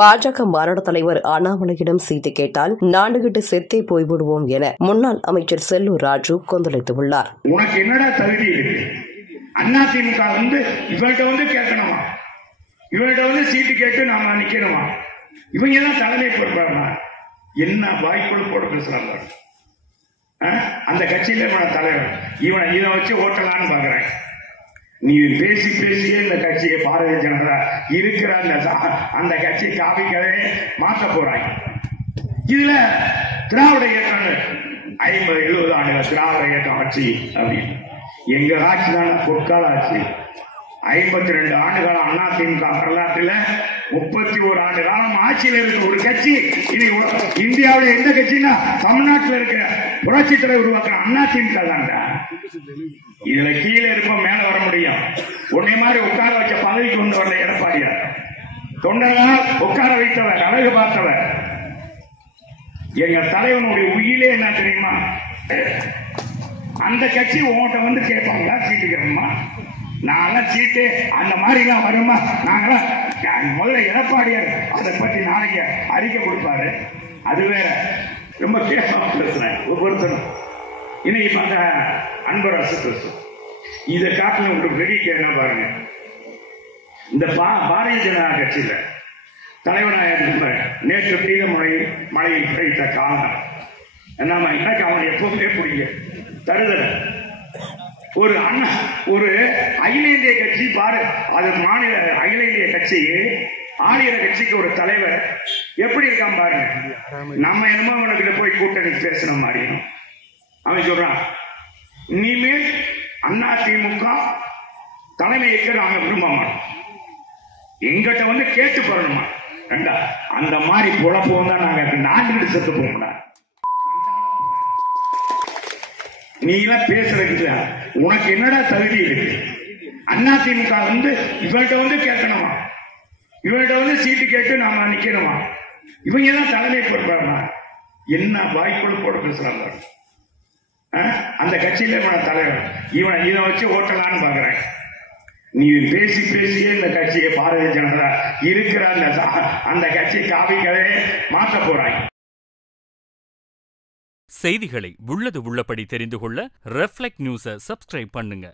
பாஜக மாநில தலைவர் அண்ணாமலையிடம் சீட்டு கேட்டால் நாண்டுகிட்டு செத்தே போய்விடுவோம் என முன்னாள் அமைச்சர் செல்லூர் ராஜு கொந்தளித்துள்ளார். உனக்கு என்னடா தகுதி இருக்கு? அதிமுக இவர்கிட்ட கேட்கணுமா? இவர்கிட்ட சீட்டு கேட்டு நாம நிக்கணுமா? இவங்க தான் தலைமை பொறுப்பாங்க. என்ன வாய்ப்புகளோட பேசுறாங்க. அந்த கட்சியில தலைவர் இதை வச்சு ஓட்டலான்னு பாக்குறேன். நீ பேசியே இந்த கட்சியை பாரதிய ஜனதா இருக்கிற அந்த கட்சி காவிக்கவே மாற்ற போறாங்க. இதுல திராவிட இயக்கம் 50-70 ஆண்டுகள் திராவிட இயக்கம் ஆட்சி அப்படின்னு எங்க ஆட்சி தானே பொற்கால ஆட்சி. 52 ஆண்டுகால அதிமுக வரலாற்றில் 31 ஆண்டு காலம் ஆட்சியில் இருக்கிற ஒரு கட்சி இந்தியாவில் எந்த கட்சினா தமிழ்நாட்டில் இருக்கிற புரட்சி தலைவர் உருவாக்குற அதிமுக தான்டா. இதுல கீழே இருப்போம், மேல வர முடியும். உன்னை மாதிரி உட்கார வச்ச பதவிக்கு கொண்டு வரல எடப்பாடியார். தொண்டர்களால் உட்கார வைத்தவர், அழகு பார்த்தவர். எங்க தலைவனுடைய உயிலே என்ன தெரியுமா? அந்த கட்சி உங்கள்கிட்ட கேட்பாங்களா சீட்டு கேட்போமா? நாங்களாம் சீட்டு அந்த மாதிரி எல்லாம் வருமா? நாங்களாம் முதல்ல எடப்பாடியார் அதை பற்றி நாளைக்கு அறிக்கை கொடுப்பாரு. அது வேற. ரொம்ப கேட்பாங்க பேசுறேன் ஒவ்வொருத்தரும். இன்னைக்கு பார்த்தா அன்பராசு பேசும். இதை காட்டின ஒரு வெடிக்கை என்ன பாருங்க. இந்த பாரதிய ஜனதா கட்சியில தலைவனாக நேற்று பெய்த மழையில் பெய்த காலம் நாம இன்னைக்கு அவன் எப்பவுமே பிடிக்க தருதல ஒரு அகில இந்திய கட்சி பாரு, அது மாநில அகில இந்திய கட்சி ஆளுகிற கட்சிக்கு ஒரு தலைவர் எப்படி இருக்கான் பாருங்க. நம்ம என்னமோ அவனுக்கிட்ட போய் கூட்டணி பேசின மாதிரி அவன் சொல்றான், இனிமேல் அதிமுக தலைமை ஏற்க நாங்க விரும்ப மாட்டோம், எங்கிட்ட கேட்டு போறணுமா? அந்த மாதிரி குழப்பம் தான் நாங்க நான்கு செத்து போகணும். நீ எல்லாம் பேசுறதுக்கு உனக்கு என்னடா தகுதி இருக்கு? அதிமுக இவர்கிட்ட கேட்கணுமா? இவர்கிட்ட சீட்டு கேட்டு நாம நிக்கணுமா? இவங்க தான் தலைமை பொறுப்பாங்க. என்ன வாய்ப்புகளோட பேசுறாங்க. அந்த கட்சியில தலைவர் இதை வச்சு ஓட்டலான்னு பாக்குறேன். நீ பேசியே இந்த கட்சியை பாரதிய ஜனதா இருக்கிற அந்த கட்சி காவிக்கவே மாற்ற போறாங்க. செய்திகளை உள்ளது உள்ளபடி தெரிந்து கொள்ள ரெஃப்ளெக்ட் நியூஸை சப்ஸ்கிரைப் பண்ணுங்க.